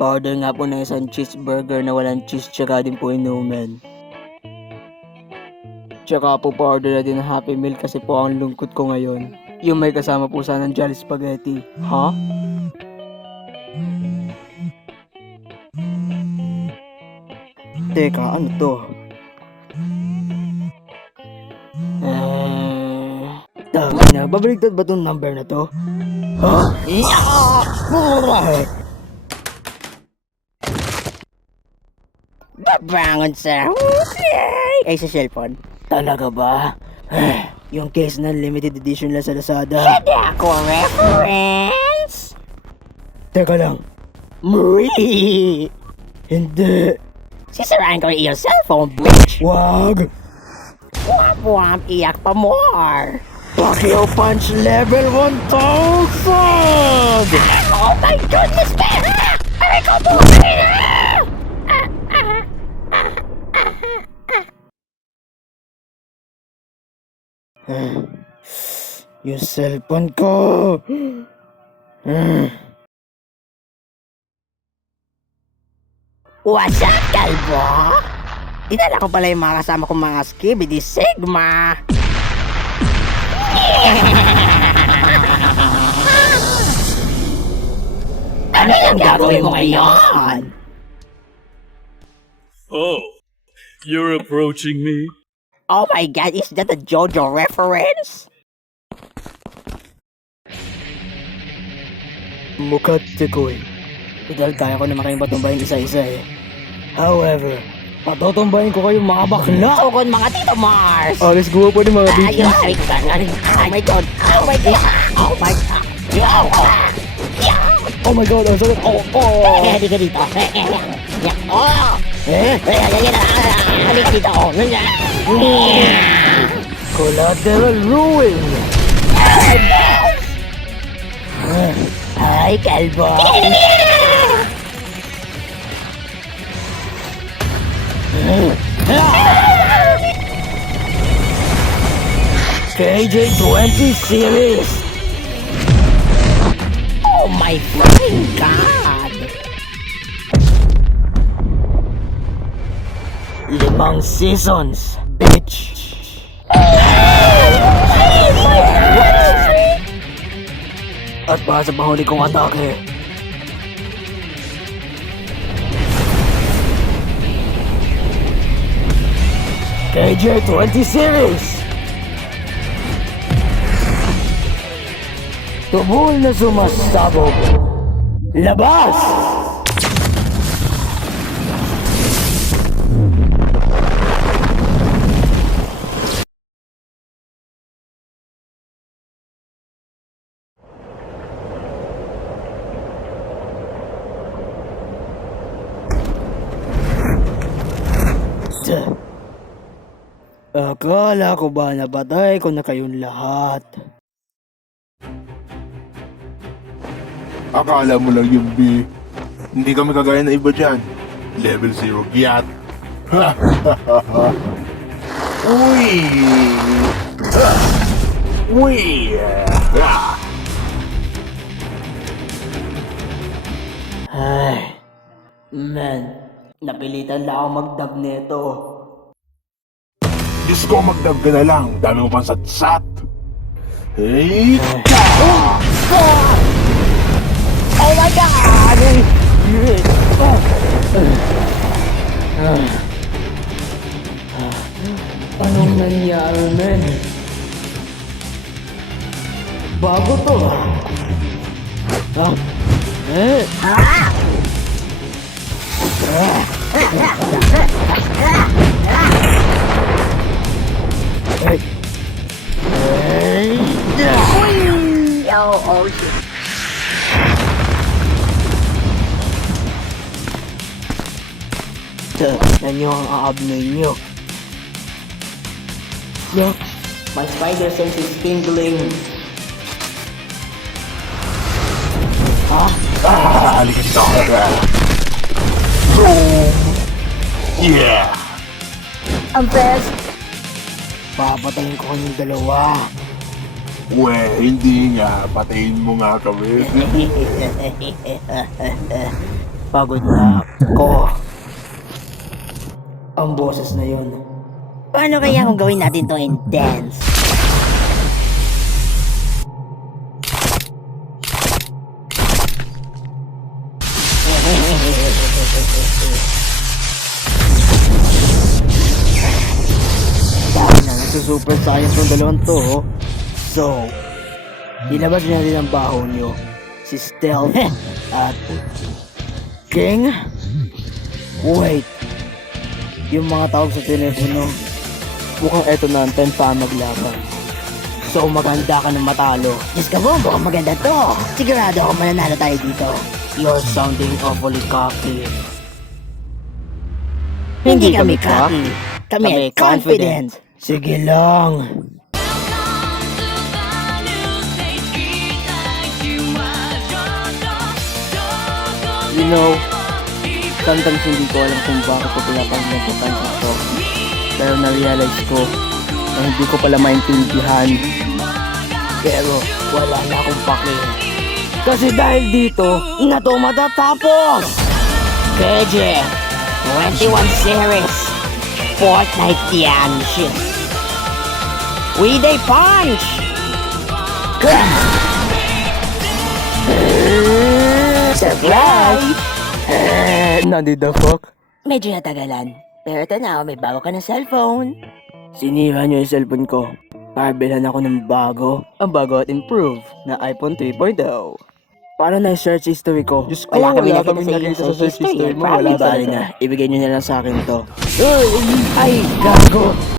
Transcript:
Pa-order nga po ng isang cheeseburger na walang cheese tsaka din po inumin. Tsaka po pa-order na din ng Happy Meal kasi po ang lungkot ko ngayon. Yung may kasama po sana ng Jolly Spaghetti. Ha? Teka, ano to? Tama na, babaliktad ba tong number na to? Ha? Babangon sa ay sa cellphone. Talaga ba? Yung case na limited edition lang sa Lazada. Hindi ako reference! Teka lang. Marie! Hindi. Sisirain ko yung cellphone, bitch! Wag! Wap, iyak pa more! Pacquiao Punch Level 1000! Oh my goodness, pera! Aray ko po! Yung cellphone ko! What's up, kalbo? Dinala ko pala yung mga kasama kong mga Skibidi Sigma! Ano yung gagawin mo ngayon? Oh, you're approaching me? Oh my god, is that a JoJo reference? Mukhatse ko eh. Idal kaya ko na makaibatumbahin isa-isa eh. However, patutumbahin ko kayong mga bakla! Tukon mga Tito Mars! Alis guwa po ni mga bitches. Ay, oh my god! Oh my god! Oh my god! Oh my god, ang sakit. Hindi ka dito. Oh! Hindi ka dito. Collateral ruin. Ay, kalbo. KJ20 series. Oh my fucking god! 5 seasons, bitch. At para sa pahuli kong atake. KJ20 series. Tubol na sumasabog. Labas! Akala ko ba napatay ko na kayong lahat? Akala mo lang yung B. Hindi kami kagaya na iba dyan. Level 0 giyat. Uy! Uy! Ay, man, napilitan lang ako magdag nito. Diyos ko, magdag ka na lang. Dami mo pang satsat. Hey! Oh my god! Anong nangyari, men? Bago to. Oh shit. Yan yung ang aab ninyo. Look, my spider sense is tingling. Halika dito. Yeah! Ang best! Papatayin ko kayong dalawa. Hindi nga. Patayin mo nga kami. Pagod na ako. Ang boses na yun. Paano kaya kung gawin natin to intense? Dahil na nagsusuper science ng dalawang to. So, ilabas niyo natin ang baho nyo. Si Stealth at King? Wait. Yung mga tawag sa telepono, mukhang eto na ang 10 pa maglaban. So maganda ka ng matalo. Diyos ka po, mukhang maganda to. Sigurado ako mananalo tayo dito. You're sounding awfully cocky. Hindi kami cocky. Kami confident. Sige lang. You know, sometimes hindi ko alam kung bakit ko pinapagyan sa kanta ko. Pero na-realize ko na hindi ko pala maintindihan. Pero wala na akong pake. Kasi dahil dito, na to matatapos! KJ, 21 series. Fortnite Championship. We Day Punch! Surprise! Nandito the fuck? Medyo natagalan. Pero ito na, may bago ka na cellphone. Sinira niyo yung cellphone ko. Para bilhan ako ng bago. Ang bago at improve na iPhone 3.0. Para na yung search history ko. Diyos ko, Wala kami nakita sa nakita iyong search history. mo. Probably Wala bali talaga. Ibigay niyo na lang sa akin to. Ay, gago!